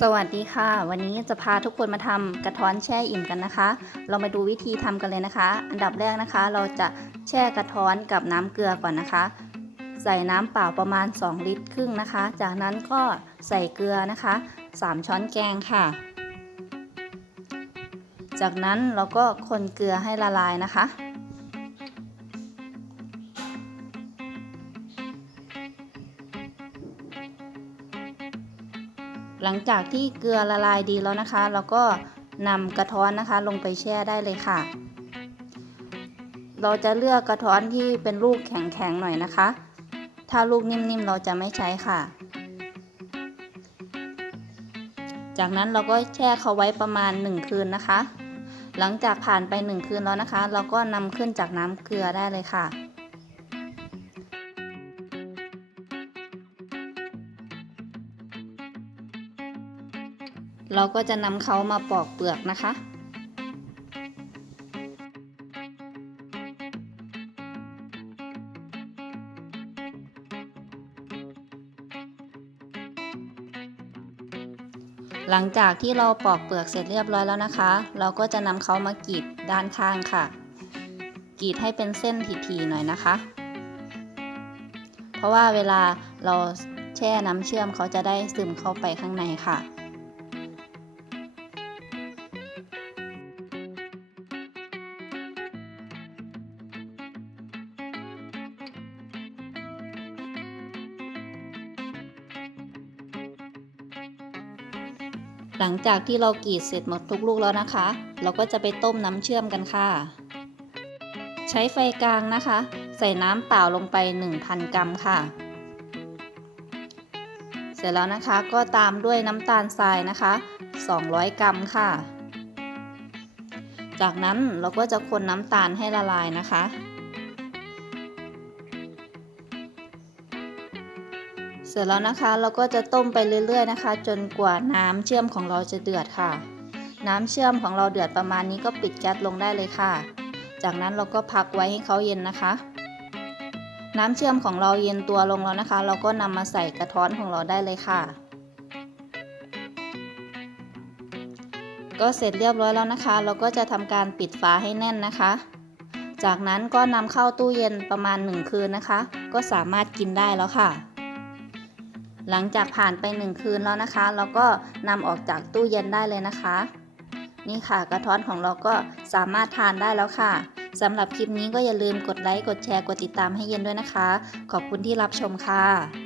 สวัสดีค่ะ วันนี้จะพาทุกคนมาทำกระท้อนแช่อิ่มกันนะคะ เรามาดูวิธีทำกันเลยนะคะ อันดับแรกนะคะ เราจะแช่กระท้อนกับน้ำเกลือก่อนนะคะ ใส่น้ำเปล่าประมาณ 2 ลิตรครึ่งนะคะ จากนั้นก็ใส่เกลือนะคะ 3 ช้อนแกงค่ะ จากนั้นเราก็คนเกลือให้ละลายนะคะ หลังจากที่เกลือละลายดีแล้วนะคะ เราก็นำกระท้อนนะคะ ลงไปแช่ได้เลยค่ะ เราจะเลือกกระท้อนที่เป็นลูกแข็งๆหน่อยนะคะ ถ้าลูกนิ่มๆเราจะไม่ใช้ค่ะ จากนั้นเราก็แช่เขาไว้ประมาณ 1 คืนนะคะ หลังจากผ่านไป 1 คืนแล้วนะคะ เราก็นำขึ้นจากน้ำเกลือได้เลยค่ะ เราก็จะนำเขามาปอกเปลือกนะคะ หลังจากที่เราปอกเปลือกเสร็จเรียบร้อยแล้วนะคะ เราก็จะนำเขามากรีดด้านข้างค่ะกรีดให้เป็นเส้นถี่ๆหน่อยนะคะ เพราะว่าเวลาเราแช่น้ำเชื่อมเขาจะได้ซึมเข้าไปข้างในค่ะ หลังจากที่เรากรีดเสร็จหมดทุกลูกแล้วนะคะ เราก็จะไปต้มน้ำเชื่อมกันค่ะ ใช้ไฟกลางนะคะ ใส่น้ำเปล่าลงไป 1,000 กรัมค่ะ เสร็จแล้วนะคะก็ตามด้วยน้ำตาลทรายนะคะ 200 กรัมค่ะ จากนั้นเราก็จะคนน้ำตาลให้ละลายนะคะ เสร็จแล้วนะคะเราก็จะต้มไปเรื่อยๆนะคะ จนกว่าน้ำเชื่อมของเราจะเดือดค่ะ น้ำเชื่อมของเราเดือดประมาณนี้ก็ปิดแก๊สลงได้เลยค่ะ จากนั้นเราก็พักไว้ให้เขาเย็นนะคะ น้ำเชื่อมของเราเย็นตัวลงแล้วนะคะ เราก็นำมาใส่กระท้อนของเราได้เลยค่ะ ก็เสร็จเรียบร้อยแล้วนะคะ เราก็จะทำการปิดฝาให้แน่นนะคะ จากนั้นก็นำเข้าตู้เย็นประมาณ 1 คืนนะคะ ก็สามารถกินได้แล้วค่ะ หลังจากผ่านไป 1 คืนแล้วนะคะ เราก็นำออกจากตู้เย็นได้เลยนะคะ นี่ค่ะกระท้อนของเราก็สามารถทานได้แล้วค่ะสำหรับคลิปนี้ก็อย่าลืมกดไลค์ กดแชร์ กดติดตามให้เย็นด้วยนะคะ ขอบคุณที่รับชมค่ะ